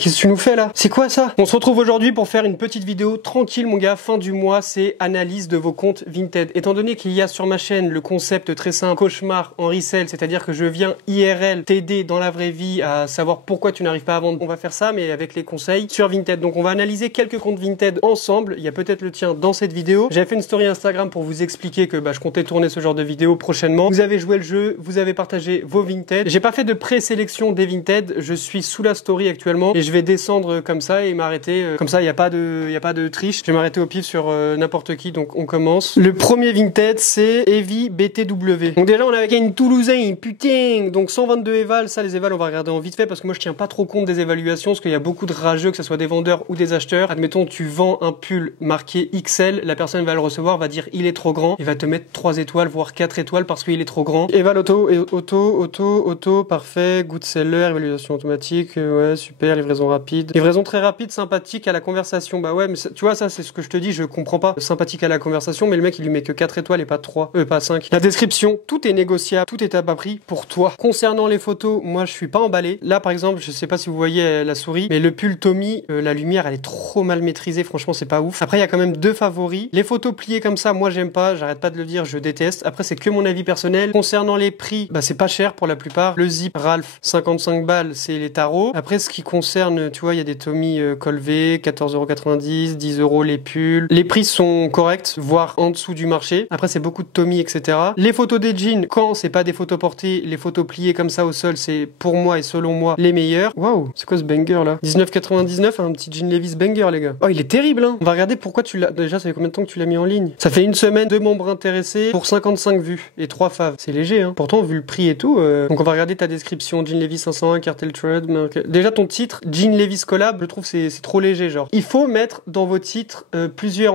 qu'est-ce que tu nous fais là? C'est quoi ça? On se retrouve aujourd'hui pour faire une petite vidéo tranquille mon gars, fin du mois, c'est analyse de vos comptes Vinted. Étant donné qu'il y a sur ma chaîne le concept très simple, cauchemar en resell, c'est-à-dire que je viens IRL t'aider dans la vraie vie à savoir pourquoi tu n'arrives pas à vendre, on va faire ça mais avec les conseils sur Vinted. Donc on va analyser quelques comptes Vinted ensemble, il y a peut-être le tien dans cette vidéo. J'avais fait une story Instagram pour vous expliquer que je comptais tourner ce genre de vidéo prochainement. Vous avez joué le jeu, vous avez partagé vos Vinted. J'ai pas fait de présélection des Vinted, je suis sous la story actuellement et je vais descendre comme ça et m'arrêter comme ça, il n'y a pas de triche. Je vais m'arrêter au pif sur n'importe qui, donc on commence. Le premier Vinted c'est Heavy BTW. Donc déjà on est avec une Toulousain, putain. Donc 122 évals, ça les évals on va regarder en vite fait parce que moi je tiens pas trop compte des évaluations parce qu'il y a beaucoup de rageux, que ce soit des vendeurs ou des acheteurs. Admettons tu vends un pull marqué XL, la personne va le recevoir, va dire il est trop grand et va te mettre 3 étoiles voire 4 étoiles parce qu'il est trop grand. Éval auto, parfait, good seller, évaluation automatique, ouais super, livraison rapide. Livraison très rapide, sympathique à la conversation. Bah ouais, mais ça, tu vois ça c'est ce que je te dis, je comprends pas. Sympathique à la conversation, mais le mec il lui met que 4 étoiles et pas 3, pas 5. La description, tout est négociable, tout est à bas prix pour toi. Concernant les photos, moi je suis pas emballé. Là par exemple, je sais pas si vous voyez la souris, mais le pull Tommy, la lumière elle est trop mal maîtrisée, franchement c'est pas ouf. Après il y a quand même deux favoris. Les photos pliées comme ça, moi j'aime pas, j'arrête pas de le dire, je déteste. Après c'est que mon avis personnel. Concernant les prix, bah c'est pas cher pour la plupart. Le zip Ralph, 55 balles, c'est les tarots. Après ce qui concerne, tu vois, il y a des Tommy Colvé, 14,90 €, 10 € les pulls. Les prix sont corrects, voire en dessous du marché. Après c'est beaucoup de Tommy, etc. Les photos des jeans, quand c'est pas des photos portées, les photos pliées comme ça au sol, c'est pour moi et selon moi les meilleurs. Waouh, c'est quoi ce banger là? 19,99, un petit jean Levi's banger les gars. Oh il est terrible hein. On va regarder pourquoi tu l'as. Déjà ça fait combien de temps que tu l'as mis en ligne? Ça fait une semaine, 2 membres intéressés pour 55 vues et 3 faves. C'est léger hein. Pourtant vu le prix et tout. Donc on va regarder ta description. Jean Levi's 501, Cartel Trade. Déjà ton titre, Jean Levi's collab, je trouve c'est trop léger genre. Il faut mettre dans vos titres plusieurs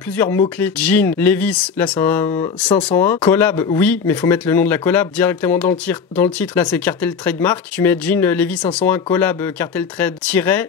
plusieurs mots clés. Jean Levi's, là c'est un 501. Collab, oui, mais il faut mettre le nom de la collab directement dans le titre. Là c'est Cartel Trademark. Tu mets Jean Levi's 501 collab Cartel Trade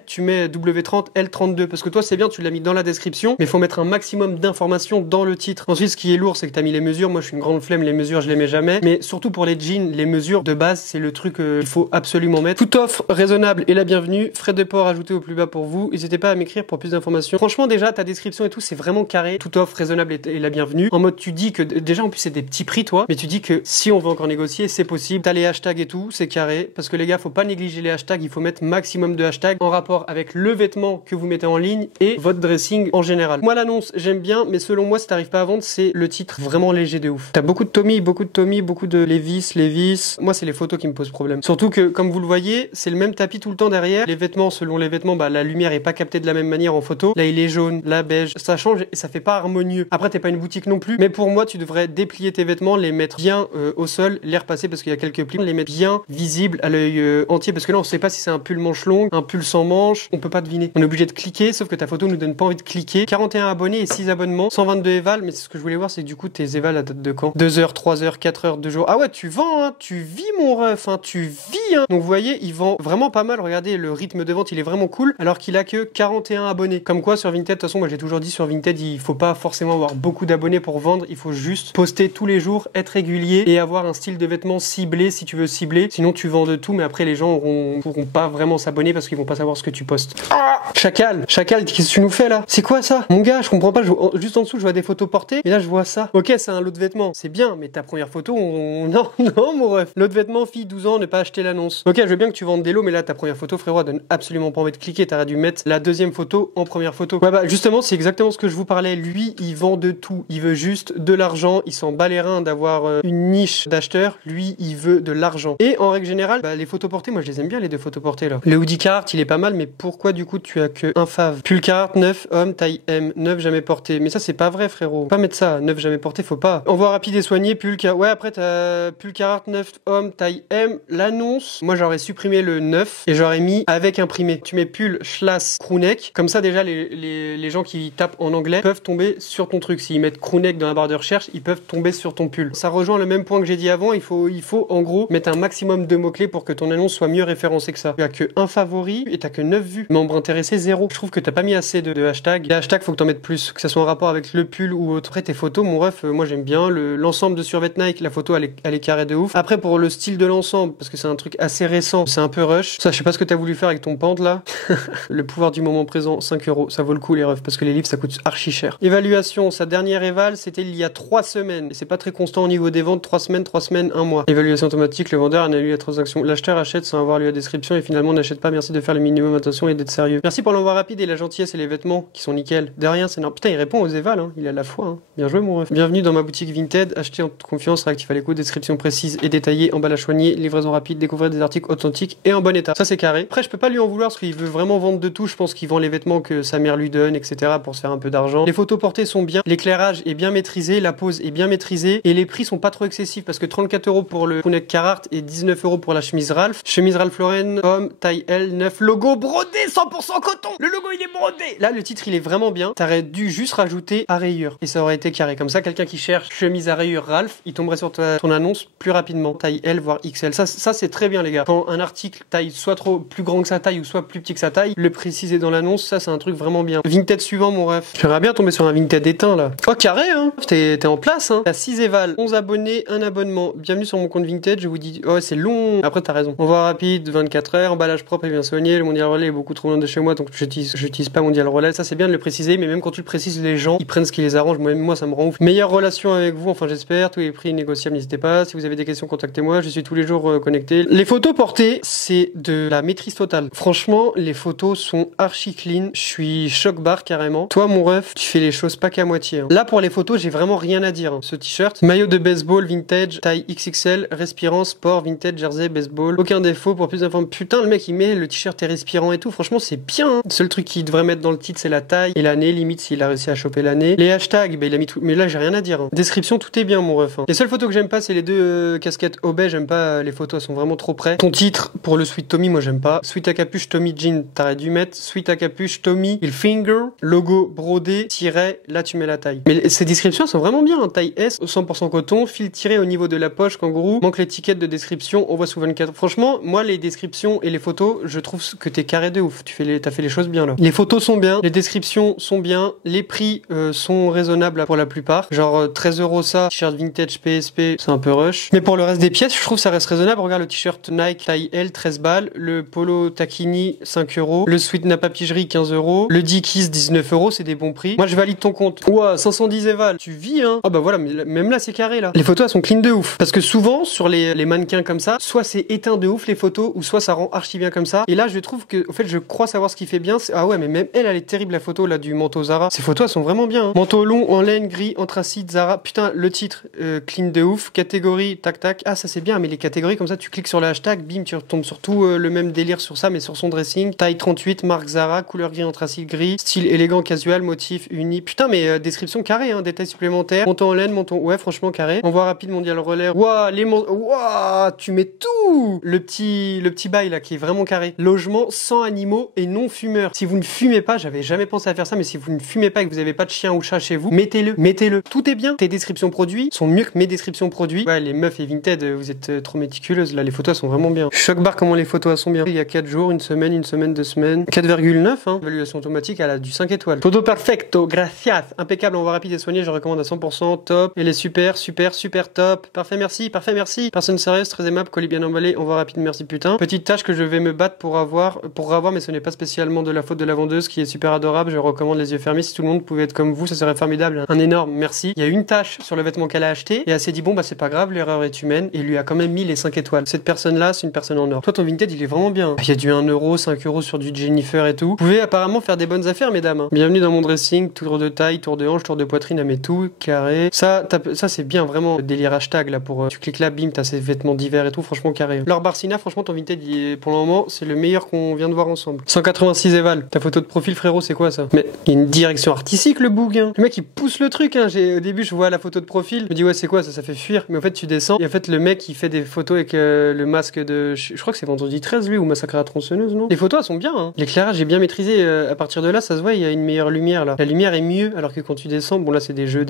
tu mets W30 L32 parce que toi c'est bien, tu l'as mis dans la description, mais il faut mettre un maximum d'informations dans le titre. Ensuite ce qui est lourd c'est que tu as mis les mesures. Moi je suis une grande flemme, les mesures je les mets jamais, mais surtout pour les jeans, les mesures de base c'est le truc qu'il faut absolument mettre. Toute offre raisonnable et la bienvenue, frais de port ajoutés au plus bas pour vous. N'hésitez pas à m'écrire pour plus d'informations. Franchement déjà ta description et tout c'est vraiment carré. Toute offre raisonnable et la bienvenue. En mode tu dis que déjà en plus c'est des petits prix toi, mais tu dis que si on veut encore négocier c'est possible. T'as les hashtags et tout, c'est carré parce que les gars faut pas négliger les hashtags, il faut mettre maximum de hashtags en rapport avec le vêtement que vous mettez en ligne et votre dressing en général. Moi l'annonce j'aime bien, mais selon moi si t'arrives pas à vendre c'est le titre vraiment léger de ouf. T'as beaucoup de Tommy, beaucoup de Levi's. Moi c'est les photos qui me posent problème. Surtout que comme vous le voyez c'est le même tapis tout le temps derrière. Les vêtements selon les vêtements la lumière est pas captée de la même manière en photo. Là il est jaune, là beige, ça change et ça fait pas harmonieux. Après t'es pas une boutique non plus, mais pour moi tu devrais déplier tes vêtements, les mettre bien au sol, les repasser parce qu'il y a quelques plis, les mettre bien visibles à l'œil entier parce que là on sait pas si c'est un pull manche longue, un pull sans manche, on peut pas deviner. On est obligé de cliquer, sauf que ta photo nous donne pas envie de cliquer. 41 abonnés et 6 abonnements, 122 évals, mais c'est ce que je voulais voir, c'est du coup tes évals à date de quand? 2 heures, 3 heures, 4 heures, 2 jours. Ah ouais, tu vends, hein, tu vis mon ref, hein, tu vis, hein. Donc vous voyez, il vend vraiment pas mal. Regardez, le rythme de vente, il est vraiment cool, alors qu'il a que 41 abonnés. Comme quoi sur Vinted, de toute façon, moi j'ai toujours dit sur Vinted, il faut pas forcément avoir beaucoup d'abonnés pour vendre, il faut juste poster tous les jours, être régulier et avoir un style de vêtements ciblé si tu veux cibler. Sinon tu vends de tout, mais après les gens pourront pas vraiment s'abonner parce qu'ils vont pas savoir ce que tu postes. Ah Chacal, qu'est-ce que tu nous fais là? C'est quoi ça? Mon gars, je comprends pas, juste en dessous je vois des photos portées et là je vois ça. Ok, c'est un lot de vêtements, c'est bien, mais ta première photo, non, mon ref. Lot de vêtements, fille 12 ans, ne pas acheter l'annonce. Ok, je veux bien que tu vendes des lots, mais là ta première photo, frérot, donne absolument pas envie de cliquer, t'aurais dû mettre la deuxième photo en première photo. Ouais justement, c'est exactement ce que je vous parlais. Lui, il vend de tout, il veut juste de l'argent, il s'en bat les reins d'avoir une niche d'acheteurs, lui, il veut de l'argent. Et en règle générale, les photos portées, moi je les aime bien les deux photos portées là. Le hoodie Carhartt, il est pas mal, mais pourquoi du coup tu as que un fave? Pull Carhartt 9, homme, taille M, 9 jamais porté. Mais ça c'est pas vrai frérot. Faut pas mettre ça, 9 jamais porté, faut pas. Envoi rapide et soigné, pull Carhartt. Ouais après t'as pull Carhartt 9, homme, taille M. L'annonce, moi j'aurais supprimé le 9 et j'aurais mis avec imprimé. Tu mets pull Schlass crewneck. Comme ça déjà les gens qui tapent en anglais peuvent tomber sur ton truc. S'ils mettent crewneck dans la barre de recherche, ils peuvent tomber sur ton pull. Ça rejoint le même point que j'ai dit avant, il faut en gros mettre un maximum de mots-clés pour que ton annonce soit mieux référencée que ça. Tu as que un favori et t'as que 9 vues. Membre intéressé 0. Je trouve que t'as pas mis assez de hashtags. Les hashtags faut que t'en mettes plus, que ça soit en rapport avec le pull ou autre. Après tes photos, mon ref, moi j'aime bien l'ensemble de survêt Nike, la photo elle est carrée de ouf. Après pour le style de l'ensemble, parce que c'est un truc assez récent, c'est un peu rush. Ça je sais pas ce que t'as voulu voulu faire avec ton pente là. Le pouvoir du moment présent, 5 €. Ça vaut le coup les refs parce que les livres ça coûte archi cher. Évaluation, sa dernière éval c'était il y a 3 semaines. Et c'est pas très constant au niveau des ventes, 3 semaines, 1 mois. Évaluation automatique, le vendeur annule la transaction. L'acheteur achète sans avoir lu la description et finalement n'achète pas. Merci de faire le minimum, attention et d'être sérieux. Merci pour l'envoi rapide et la gentillesse et les vêtements qui sont nickel. De rien, c'est normal. Putain, il répond aux évals, hein. Il a la foi. Hein. Bien joué mon ref. Bienvenue dans ma boutique Vinted. Achetez en toute confiance, réactif à l'écoute, description précise et détaillée, emballage soigné, livraison rapide, découvrir des articles authentiques et en bon état. Ça c'est carré. Après, je peux pas lui en vouloir parce qu'il veut vraiment vendre de tout. Je pense qu'il vend les vêtements que sa mère lui donne, etc. pour se faire un peu d'argent. Les photos portées sont bien, l'éclairage est bien maîtrisé, la pose est bien maîtrisée et les prix sont pas trop excessifs parce que 34 € pour le crew-neck Carhartt et 19 € pour la chemise Ralph. Chemise Ralph Lauren, homme, taille L, 9, logo brodé, 100% coton. Le logo il est brodé. Là, le titre il est vraiment bien. T'aurais dû juste rajouter à rayures et ça aurait été carré. Comme ça, quelqu'un qui cherche chemise à rayures Ralph, il tomberait sur ton annonce plus rapidement. Taille L voire XL. Ça c'est très bien les gars. Quand un article taille soit trop plus grand que sa taille ou soit plus petit que sa taille, le préciser dans l'annonce, ça c'est un truc vraiment bien. Vinted suivant mon ref. J'aimerais bien tomber sur un Vinted éteint là. Oh carré hein. T'es en place hein. T'as 6 évals, 11 abonnés, 1 abonnement. Bienvenue sur mon compte Vinted, je vous dis. Oh c'est long. Après t'as raison. Envoi rapide, 24 heures, emballage propre et bien soigné. Le Mondial Relais est beaucoup trop loin de chez moi donc j'utilise pas Mondial Relais. Ça c'est bien de le préciser, mais même quand tu le précises, les gens ils prennent ce qui les arrange. Moi ça me rend ouf. Meilleure relation avec vous, enfin j'espère. Tous les prix négociables, n'hésitez pas. Si vous avez des questions, contactez-moi. Je suis tous les jours connecté. Les photos portées, c'est de la maîtrise totale. Franchement, les photos sont archi clean. Je suis choc barre carrément. Toi mon ref, tu fais les choses pas qu'à moitié. Hein. Là pour les photos, j'ai vraiment rien à dire. Hein. Ce t-shirt, maillot de baseball vintage, taille XXL, respirant, sport, vintage, jersey, baseball. Aucun défaut pour plus d'informations. Putain, le mec il met le t-shirt est respirant et tout. Franchement, c'est bien. Hein. Le seul truc qu'il devrait mettre dans le titre, c'est la taille et l'année, limite s'il a réussi à choper l'année. Les hashtags, bah, il a mis tout. Mais là, j'ai rien à dire. Hein. Description, tout est bien mon ref. Hein. Les seules photos que j'aime pas, c'est les deux casquettes obé. J'aime pas les photos, elles sont vraiment trop près. Ton titre pour le Sweet Tommy, moi j'aime pas. Sweet à capuche Tommy Jean, t'aurais dû mettre Sweet à capuche Tommy Hilfiger, logo brodé, tiret, là tu mets la taille. Mais ces descriptions sont vraiment bien, hein. Taille S, 100% coton, fil tiré au niveau de la poche, kangourou, manque l'étiquette de description, on voit sous 24. Franchement, moi les descriptions et les photos, je trouve que t'es carré de ouf. T'as fait les choses bien là. Les photos sont bien, les descriptions sont bien, les prix sont raisonnables là, pour la plupart. Genre 13 € ça, t-shirt vintage PSP, c'est un peu rush. Mais pour le reste des pièces, je trouve ça reste raisonnable. Regarde le t-shirt Nike taille L, 13 balles, le polo Tacchini, 5 €, le sweat Napa Pigerie, 15 €, le Dickies, 19 €, c'est des bons prix. Moi je valide ton compte. Ouah, 510 évals, tu vis hein. Ah bah voilà, mais même là c'est carré là. Les photos elles sont clean de ouf. Parce que souvent sur les mannequins comme ça, soit c'est éteint de ouf les photos, ou soit ça rend archi bien comme ça. Et là je trouve que, au fait je crois savoir ce qui fait bien. Ah ouais, mais même elle est terrible la photo là du manteau Zara. Ces photos elles sont vraiment bien. Hein. Manteau long en laine gris, anthracite, Zara. Putain, le titre, clean de ouf. Catégorie, tac tac. Ah ça c'est bien, mais les catégories comme ça, tu cliques sur le hashtag, bim, tu retombes sur tout le même délire sur ça, mais sur son dressing. Taille 38, marque Zara, couleur gris, anthracite gris, style élégant, casual, motif uni. Putain, mais description carrée, hein, détails supplémentaires. Montant en laine, montant, ouais, franchement carré. Envoi rapide, Mondial Relais. Ouah, ouah, tu mets tout. Le petit bail là qui est vraiment carré. Logement sans animaux et non fumeurs. Si vous ne fumez pas, j'avais jamais pensé à faire ça, mais si vous ne fumez pas et que vous n'avez pas de chien ou chat chez vous, mettez-le. Tout est bien. Tes descriptions produits sont mieux que mes descriptions produits. Ouais, les meufs et Vinted, vous êtes trop méticuleuses là. Les photos sont vraiment bien. Choc barre comment les photos elles sont bien. Il y a 4 jours, une semaine, 2 semaines. 4,9 hein. Évaluation automatique, elle a du 5 étoiles. Todo perfecto, gracias. Impeccable, envoi rapide et soigné, je recommande à 100%. Top. Elle est super top. Parfait, merci. Personne sérieuse, très aimable, colis bien emballé, envoi rapide, merci putain. Petite tâche que je vais me battre pour avoir, mais ce n'est pas spécialement de la faute de la vendeuse qui est super adorable. Je recommande les yeux fermés. Si tout le monde pouvait être comme vous, ça serait formidable. Un énorme merci. Il y a une tâche sur le vêtement qu'elle a acheté et elle s'est dit bon bah c'est pas grave, l'erreur est humaine et lui a quand même mis les 5 étoiles. Cette personne là, c'est une personne en or. Toi ton Vinted il est vraiment bien. Il y a du 1 €, 5 € sur du Jennifer et tout. Vous pouvez apparemment faire des bonnes affaires mesdames. Hein. Bienvenue dans mon dressing, tour de taille, tour de hanche, tour de poitrine à mes tout, carré. Ça c'est bien vraiment délire hashtag là pour tu cliques là, bim, t'as ces vêtements d'hiver et tout, franchement carré. Laure Barcina, franchement ton Vinted il est, pour le moment c'est le meilleur qu'on vient de voir ensemble. 186 évals. Ta photo de profil frérot c'est quoi ça? Mais il y a une direction artistique le boug hein. Le mec il pousse le truc hein. Au début je vois la photo de profil, je me dis ouais c'est quoi ça fait fuir. Mais en fait tu descends et en fait le mec il fait des photos avec le masque de, je crois que c'est Vendredi 13 lui ou Massacre à la tronçonneuse non? Les photos elles sont bien hein. L'éclairage est bien maîtrisé, à partir de là ça se voit il y a une meilleure lumière là. La lumière est mieux alors que quand tu descends, bon là c'est des jeux.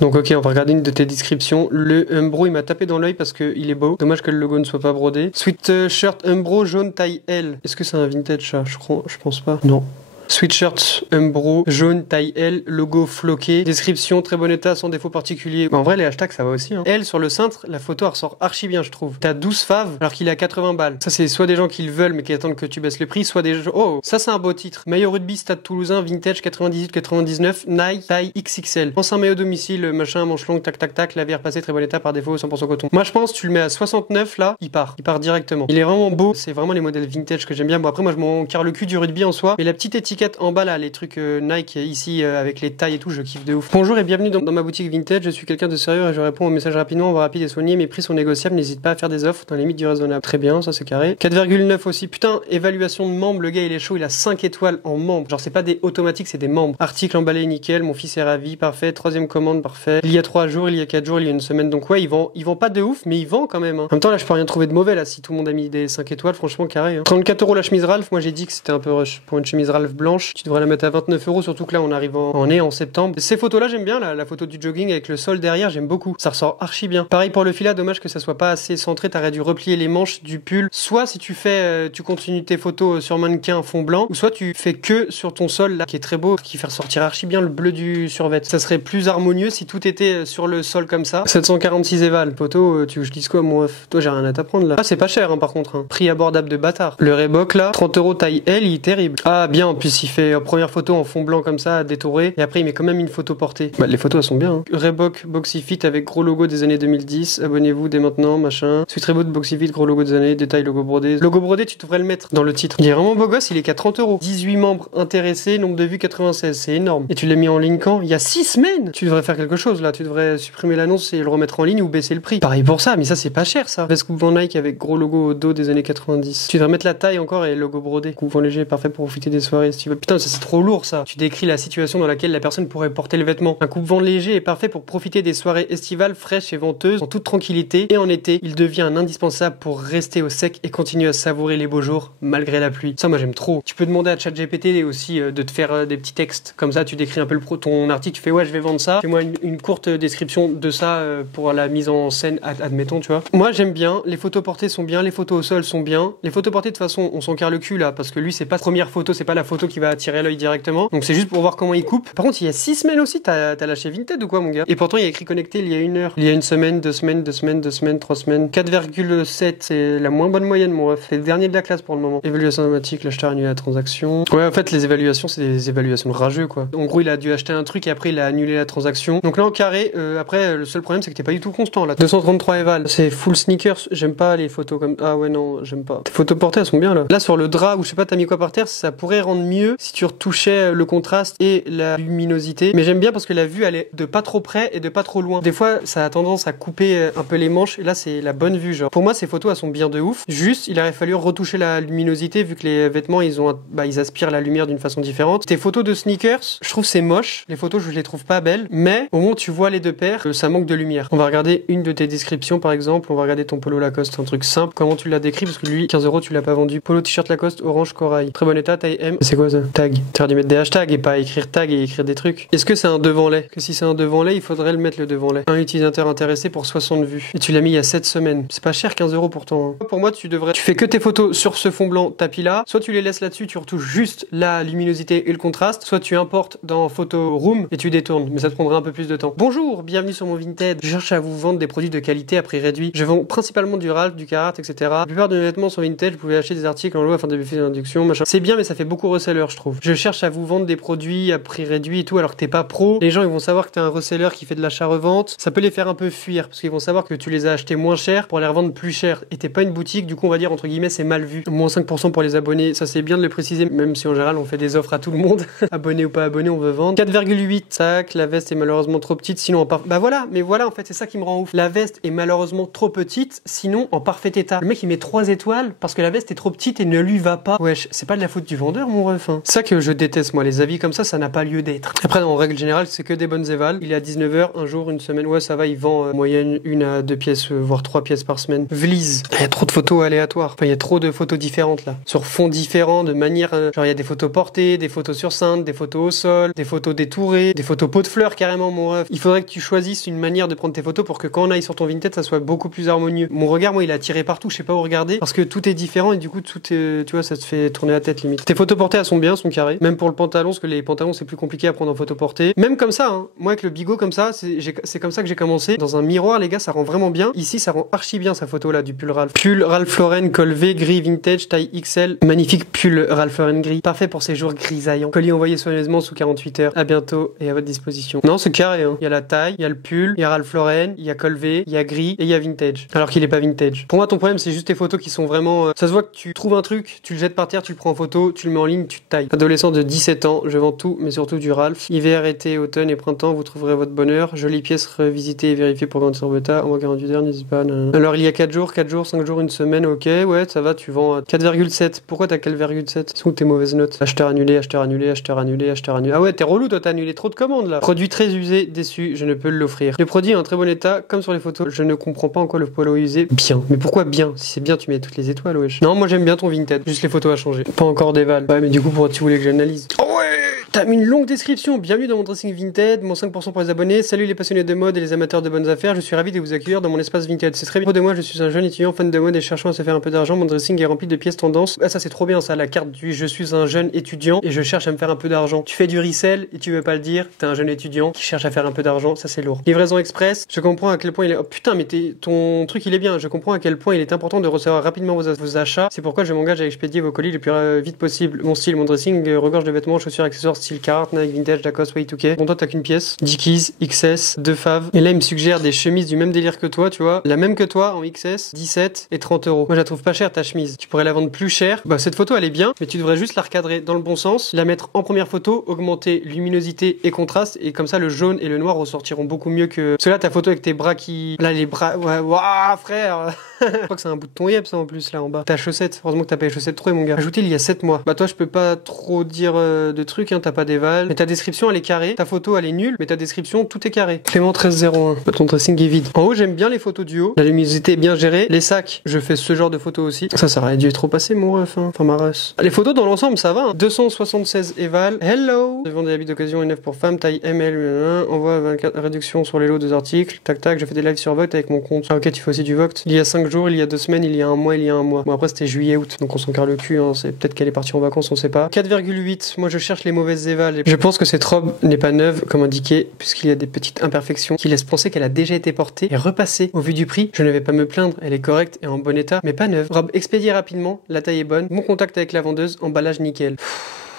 Donc ok on va regarder une de tes descriptions. Le Umbro il m'a tapé dans l'œil parce que il est beau. Dommage que le logo ne soit pas brodé. Sweat shirt Umbro jaune taille L. Est-ce que c'est un vintage ça? Je pense pas. Non. Sweatshirt Umbro, jaune, taille L, logo floqué, description très bon état, sans défaut particulier. En vrai, les hashtags ça va aussi. Hein. L sur le cintre, la photo elle ressort archi bien, je trouve. T'as 12 faves alors qu'il est à 80 balles. Ça, c'est soit des gens qui le veulent mais qui attendent que tu baisses le prix, soit des gens. Oh, ça, c'est un beau titre. Maillot rugby, Stade Toulousain, vintage 98-99, Nike, taille XXL. Ancien maillot domicile, machin, manche longue, tac tac tac, la vie repassée, très bon état, par défaut, 100% coton. Moi, je pense, tu le mets à 69 là, il part directement. Il est vraiment beau. C'est vraiment les modèles vintage que j'aime bien. Bon, après, moi, je m'en carre le cul du rugby en soi, mais la petite étiquette en bas là, les trucs Nike ici avec les tailles et tout, je kiffe de ouf. Bonjour et bienvenue dans ma boutique vintage. Je suis quelqu'un de sérieux et je réponds aux messages rapidement, on va rapide et soigné. Mes prix sont négociables, n'hésite pas à faire des offres dans les limites du raisonnable. Très bien, ça c'est carré. 4,9 aussi. Putain, évaluation de membres, le gars il est chaud, il a 5 étoiles en membres. Genre c'est pas des automatiques, c'est des membres. Article emballé nickel, mon fils est ravi, parfait. Troisième commande, parfait. Il y a 3 jours, il y a 4 jours, il y a une semaine. Donc ouais, ils vendent pas de ouf, mais ils vendent quand même. Hein. En même temps là, je peux rien trouver de mauvais là. Si tout le monde a mis des 5 étoiles, franchement carré. Hein. 34 € la chemise Ralph. Moi j'ai dit que c'était un peu rush pour une chemise Ralph blanche. Tu devrais la mettre à 29 €, surtout que là on arrive en septembre. Ces photos là j'aime bien, la photo du jogging avec le sol derrière, j'aime beaucoup. Ça ressort archi bien. Pareil pour le filet, dommage que ça soit pas assez centré. T'aurais dû replier les manches du pull. Soit si tu fais, tu continues tes photos sur mannequin fond blanc, ou soit tu fais que sur ton sol là qui est très beau, qui fait ressortir archi bien le bleu du survêt. Ça serait plus harmonieux si tout était sur le sol comme ça. 746 éval. Photo, tu veux que je dise quoi mon ref? Toi j'ai rien à t'apprendre là. Ah c'est pas cher hein, par contre. Hein. Prix abordable de bâtard. Le Reebok là, 30 € taille L, il est terrible. Ah bien, en plus il fait première photo en fond blanc comme ça, détouré, et après il met quand même une photo portée. Bah les photos elles sont bien. Hein. Reebok Boxy-Fit avec gros logo des années 2010. Abonnez-vous dès maintenant, machin. Suite Reboot Boxy-Fit, gros logo des années, détail logo brodé. Logo brodé, tu devrais le mettre dans le titre. Il est vraiment beau gosse, il est qu'à 30 €. 18 membres intéressés, nombre de vues 96, c'est énorme. Et tu l'as mis en ligne quand? Il y a 6 semaines. Tu devrais faire quelque chose là, tu devrais supprimer l'annonce et le remettre en ligne ou baisser le prix. Pareil pour ça, mais ça c'est pas cher ça. Veste coupe-vent Nike avec gros logo au dos des années 90. Tu devrais mettre la taille encore et le logo brodé. Coupe-vent léger, parfait pour profiter des soirées si tu veux. Putain, ça c'est trop lourd ça. Tu décris la situation dans laquelle la personne pourrait porter le vêtement. Un coupe-vent léger est parfait pour profiter des soirées estivales fraîches et venteuses en toute tranquillité. Et en été, il devient un indispensable pour rester au sec et continuer à savourer les beaux jours malgré la pluie. Ça moi j'aime trop. Tu peux demander à ChatGPT aussi de te faire des petits textes. Comme ça tu décris un peu ton article, tu fais ouais je vais vendre ça. Fais-moi une courte description de ça pour la mise en scène, admettons tu vois. Moi j'aime bien, les photos portées sont bien, les photos au sol sont bien. Les photos portées de toute façon on s'en carre le cul là parce que lui c'est pas première photo, c'est pas la photo qui va attirer l'œil directement. Donc c'est juste pour voir comment il coupe. Par contre il y a 6 semaines aussi, t'as lâché Vinted ou quoi mon gars? Et pourtant il y a écrit connecté il y a 1 heure. Il y a 1 semaine, 2 semaines, 2 semaines, 2 semaines, 3 semaines. 4,7 c'est la moins bonne moyenne mon ref. C'est le dernier de la classe pour le moment. Évaluation automatique, l'acheteur annule la transaction. Ouais en fait les évaluations c'est des évaluations de rageux quoi. En gros il a dû acheter un truc et après il a annulé la transaction. Donc là en carré, après le seul problème c'est que t'es pas du tout constant là. 233 éval. C'est full sneakers, j'aime pas les photos comme... Ah ouais non, j'aime pas. Tes photos portées elles sont bien là. Là sur le drap ou je sais pas t'as mis quoi par terre, ça pourrait rendre mieux si tu retouchais le contraste et la luminosité. Mais j'aime bien parce que la vue elle est de pas trop près et de pas trop loin. Des fois ça a tendance à couper un peu les manches et là c'est la bonne vue genre. Pour moi ces photos elles sont bien de ouf. Juste il aurait fallu retoucher la luminosité vu que les vêtements ils aspirent la lumière d'une façon différente. Tes photos de sneakers, je trouve c'est moche. Les photos je les trouve pas belles. Mais au moins tu vois les deux paires, ça manque de lumière. On va regarder une de tes descriptions par exemple. On va regarder ton polo Lacoste, un truc simple. Comment tu l'as décrit parce que lui 15 € tu l'as pas vendu. Polo t-shirt Lacoste orange corail. Très bon état, taille M. C'est quoi ça? Tag. T'aurais dû mettre des hashtags et pas écrire tag et écrire des trucs. Est-ce que c'est un devant lait? Que si c'est un devant lait, il faudrait le mettre le devant lait. Un utilisateur intéressé pour 60 vues. Et tu l'as mis il y a 7 semaines. C'est pas cher 15 € pourtant. Hein. Pour moi tu fais que tes photos sur ce fond blanc tapis là. Soit tu les laisses là-dessus, tu retouches juste la luminosité et le contraste. Soit tu importes dans Photo Room et tu détournes. Mais ça te prendra un peu plus de temps. Bonjour, bienvenue sur mon Vinted. Je cherche à vous vendre des produits de qualité à prix réduit. Je vends principalement du Ralph, du Carhartt, etc. La plupart de mes vêtements sont Vinted. Vous pouvez acheter des articles en lot afin de bénéficier d'induction, machin. C'est bien, mais ça fait beaucoup reseller, je trouve. Je cherche à vous vendre des produits à prix réduit et tout, alors que t'es pas pro. Les gens, ils vont savoir que t'es un reseller qui fait de l'achat-revente. Ça peut les faire un peu fuir parce qu'ils vont savoir que tu les as achetés moins cher pour les revendre plus cher. Et t'es pas une boutique, du coup, on va dire entre guillemets, c'est mal vu. Moins 5% pour les abonnés. Ça, c'est bien de le préciser, même si en général, on fait des offres à tout le monde. Abonné ou pas abonné, on veut vendre. 4,8 sac. La veste est malheureusement trop petite, sinon en Bah voilà, mais voilà, en fait, c'est ça qui me rend ouf. La veste est malheureusement trop petite, sinon en parfait état. Le mec, il met 3 étoiles parce que la veste est trop petite et ne lui va pas. Wesh, c'est pas de la faute du vendeur, mon ref. Hein. C'est ça que je déteste, moi. Les avis comme ça n'a pas lieu d'être. Après, en règle générale, c'est que des bonnes évals. Il est à 19h, un jour, une semaine. Ouais, ça va, il vend en moyenne 1 à 2 pièces, voire 3 pièces par semaine. Vlise. Il y a trop de photos aléatoires. Enfin, il y a trop de photos différentes, là. Sur fond différents, de manière... genre, il y a des photos portées, des photos sur cintre, des photos au sol, des photos détourées, des photos pot de fleurs, carrément, mon ref. Il faudrait que tu choisisses une manière de prendre tes photos pour que quand on aille sur ton Vinted, ça soit beaucoup plus harmonieux. Mon regard, moi, il a tiré partout, je sais pas où regarder, parce que tout est différent et du coup, tout est... tu vois, ça te fait tourner la tête, limite. Tes photos portées, elles sont sont bien, sont carrés. Même pour le pantalon, parce que les pantalons c'est plus compliqué à prendre en photo portée. Même comme ça, hein. Moi avec le bigot comme ça, c'est comme ça que j'ai commencé. Dans un miroir, les gars, ça rend vraiment bien. Ici, ça rend archi bien sa photo là du pull Ralph. Pull Ralph Lauren, col V, gris vintage, taille XL. Magnifique pull Ralph Lauren gris. Parfait pour ces jours grisaillants. Colis envoyé soigneusement sous 48 heures. À bientôt et à votre disposition. Non, c'est carré, hein. Il y a la taille, il y a le pull, il y a Ralph Lauren, il y a col V, il y a gris et il y a vintage. Alors qu'il est pas vintage. Pour moi, ton problème, c'est juste tes photos qui sont vraiment. Ça se voit que tu trouves un truc, tu le jettes par terre, tu le prends en photo, tu le mets en ligne, tu te tailles. Adolescent de 17 ans, je vends tout, mais surtout du Ralph. Hiver, été, automne et printemps, vous trouverez votre bonheur. Jolies pièces revisitées et vérifiées pour vendre sur Beta. En moins 48 heures, n'hésite pas. Alors, il y a 4 jours, 5 jours, une semaine, ok, ouais, ça va, tu vends 4,7. Pourquoi t'as 4,7? Sont tes mauvaises notes? Acheteur annulé, acheteur annulé, acheteur annulé, acheteur annulé. Ah ouais, t'es relou, toi, t'as annulé trop de commandes là. Produit très usé, déçu, je ne peux l'offrir. Le produit est en très bon état, comme sur les photos. Je ne comprends pas en quoi le polo est usé. Bien. Mais pourquoi bien? Si c'est bien, tu mets toutes les étoiles, wesh. Non, moi j'aime bien ton Vinted. Juste les photos à changer. Pas encore des vals. Ouais, mais du coup, pourquoi tu voulais que j'analyse? Oh ouais! T'as mis une longue description. Bienvenue dans mon dressing Vinted, mon 5% pour les abonnés. Salut les passionnés de mode et les amateurs de bonnes affaires. Je suis ravi de vous accueillir dans mon espace Vinted. C'est très bien. De moi, je suis un jeune étudiant fan de mode et cherchant à se faire un peu d'argent. Mon dressing est rempli de pièces tendances. Ah, ça c'est trop bien ça, la carte du je suis un jeune étudiant et je cherche à me faire un peu d'argent. Tu fais du resell et tu veux pas le dire. T'es un jeune étudiant qui cherche à faire un peu d'argent. Ça c'est lourd. Livraison express. Je comprends à quel point il est. Oh putain, mais ton truc il est bien. Je comprends à quel point il est important de recevoir rapidement vos achats. C'est pourquoi je m'engage à expédier vos colis le plus vite possible. Mon style, mon dressing regorge de vêtements, chaussures, accessoires, style Carhartt, Nike, Vintage, Lacoste, Y2K. Bon, toi, t'as qu'une pièce. Dickies, XS, 2 faves. Et là, il me suggère des chemises du même délire que toi, tu vois. La même que toi en XS, 17 et 30 euros. Moi, je la trouve pas chère, ta chemise. Tu pourrais la vendre plus cher. Bah, cette photo, elle est bien, mais tu devrais juste la recadrer dans le bon sens, la mettre en première photo, augmenter luminosité et contraste, et comme ça, le jaune et le noir ressortiront beaucoup mieux que. Parce que là, ta photo avec tes bras qui. Là, les bras. Ouais, waouh, frère. Je crois que c'est un bout de ton yep, ça, en plus, là, en bas. Ta chaussette. Heureusement que t'as pas les chaussettes trop, mon gars. Ajouté il y a 7 mois. Bah, toi, je peux pas trop dire de trucs, hein. T'as pas des vals. Mais ta description, elle est carrée. Ta photo, elle est nulle. Mais ta description, tout est carré. Clément 1301. Ton dressing est vide. En haut, j'aime bien les photos du haut. La luminosité est bien gérée. Les sacs, je fais ce genre de photos aussi. Ça aurait dû trop passer, mon ref, hein. Enfin, ma ref. Les photos, dans l'ensemble, ça va, hein. 276 éval. Hello. Je vends des habits d'occasion et 9 pour femmes. Taille ML. Envoie 24 réductions sur les lots, 2 articles. Tac, tac. Je fais des lives sur Vogt avec mon compte. Ah, ok, tu fais aussi du Vogt. Il y a 5 jours, il y a 2 semaines, il y a 1 mois, il y a 1 mois. Bon, après, c'était juillet-août. Donc, on s'en carre le cul, hein. C'est peut-être qu'elle est partie en vacances, on sait pas. 4,8. Moi, je cherche les mauvaises évals. Je pense que cette robe n'est pas neuve, comme indiqué, puisqu'il y a des petites imperfections qui laissent penser qu'elle a déjà été portée et repassée. Au vu du prix, je ne vais pas me plaindre. Elle est correcte et en bon état, mais pas neuve. Robe expédiée rapidement. La taille est bonne. Bon contact avec la vendeuse. Emballage nickel.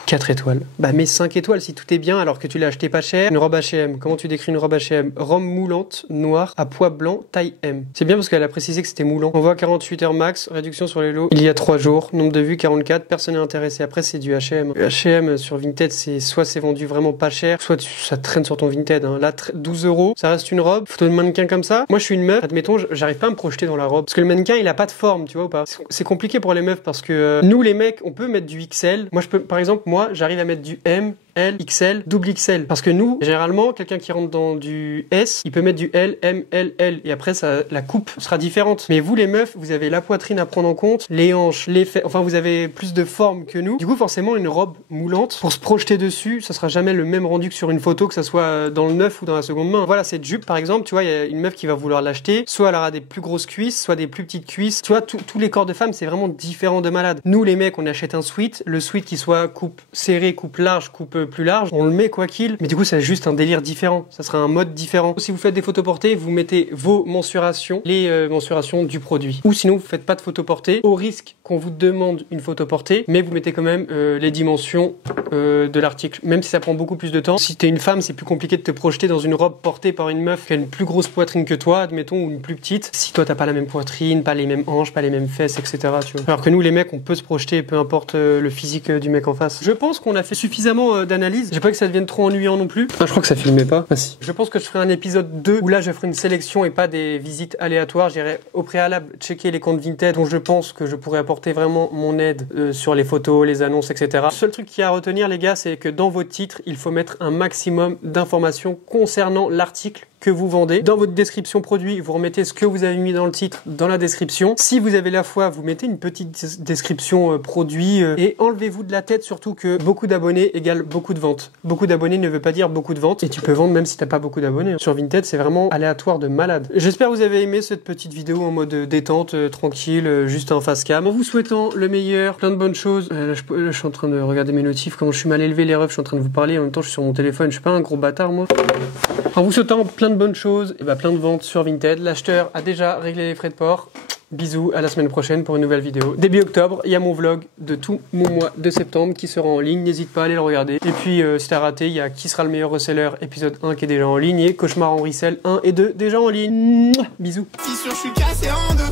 4 étoiles. Bah, mais 5 étoiles si tout est bien alors que tu l'as acheté pas cher. Une robe H&M. Comment tu décris une robe H&M? Robe moulante, noire, à poids blanc, taille M. C'est bien parce qu'elle a précisé que c'était moulant. On voit 48 heures max, réduction sur les lots. Il y a 3 jours. Nombre de vues 44. Personne n'est intéressé. Après, c'est du H&M. Le H&M sur Vinted, soit c'est vendu vraiment pas cher, soit ça traîne sur ton Vinted, hein. Là, 12 euros. Ça reste une robe. Photo de mannequin comme ça. Moi, je suis une meuf. Admettons, j'arrive pas à me projeter dans la robe. Parce que le mannequin, il a pas de forme, tu vois ou pas? C'est compliqué pour les meufs parce que nous, les mecs, on peut mettre du XL. Moi, par exemple, j'arrive à mettre du M, L, XL, double XL. Parce que nous, généralement, quelqu'un qui rentre dans du S, il peut mettre du L, M, L, L. Et après, la coupe sera différente. Mais vous, les meufs, vous avez la poitrine à prendre en compte, les hanches, les fesses. Enfin, vous avez plus de forme que nous. Du coup, forcément, une robe moulante, pour se projeter dessus, ça sera jamais le même rendu que sur une photo, que ça soit dans le neuf ou dans la seconde main. Voilà, cette jupe, par exemple, tu vois, il y a une meuf qui va vouloir l'acheter. Soit elle aura des plus grosses cuisses, soit des plus petites cuisses. Tu vois, tous les corps de femmes, c'est vraiment différent de malade. Nous, les mecs, on achète un sweat. Le sweat qui soit coupe serrée, coupe large, coupe plus large, on le met quoi qu'il. Mais du coup, c'est juste un délire différent. Ça sera un mode différent. Si vous faites des photos portées, vous mettez vos mensurations, les mensurations du produit. Ou sinon, vous faites pas de photos portées, au risque qu'on vous demande une photo portée, mais vous mettez quand même les dimensions de l'article. Même si ça prend beaucoup plus de temps. Si t'es une femme, c'est plus compliqué de te projeter dans une robe portée par une meuf qui a une plus grosse poitrine que toi, admettons, ou une plus petite. Si toi, t'as pas la même poitrine, pas les mêmes hanches, pas les mêmes fesses, etc. Tu vois. Alors que nous, les mecs, on peut se projeter, peu importe le physique du mec en face. Je pense qu'on a fait suffisamment d'analyse. J'ai pas que ça devienne trop ennuyant non plus. Ah, je crois que ça filmait pas. Ah si. Je pense que je ferai un épisode 2 où là, je ferai une sélection et pas des visites aléatoires. J'irai au préalable checker les comptes Vinted dont je pense que je pourrais apporter vraiment mon aide sur les photos, les annonces, etc. Le seul truc qu'il y a à retenir, les gars, c'est que dans vos titres, il faut mettre un maximum d'informations concernant l'article que vous vendez. Dans votre description produit, vous remettez ce que vous avez mis dans le titre, dans la description. Si vous avez la foi, vous mettez une petite description produit et enlevez-vous de la tête surtout que beaucoup d'abonnés égale beaucoup de ventes. Beaucoup d'abonnés ne veut pas dire beaucoup de ventes et tu peux vendre même si t'as pas beaucoup d'abonnés. Sur Vinted, c'est vraiment aléatoire de malade. J'espère que vous avez aimé cette petite vidéo en mode détente, tranquille, juste en face cam. En vous souhaitant le meilleur, plein de bonnes choses. Là, je suis en train de regarder mes notifs, comment je suis mal élevé les refs, je suis en train de vous parler, en même temps je suis sur mon téléphone, je suis pas un gros bâtard moi. En vous souhaitant plein de bonnes choses, et plein de ventes sur Vinted. L'acheteur a déjà réglé les frais de port. Bisous, à la semaine prochaine pour une nouvelle vidéo. Début octobre, il y a mon vlog de tout mon mois de septembre qui sera en ligne, n'hésite pas à aller le regarder. Et puis si t'as raté, il y a Qui sera le meilleur reseller épisode 1 qui est déjà en ligne et Cauchemar en resell 1 et 2 déjà en ligne. Bisous. Je suis cassé en deux.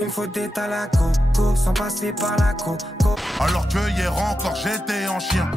Il me faut des à la coco sans passer par la coco. Alors que hier encore j'étais en chien.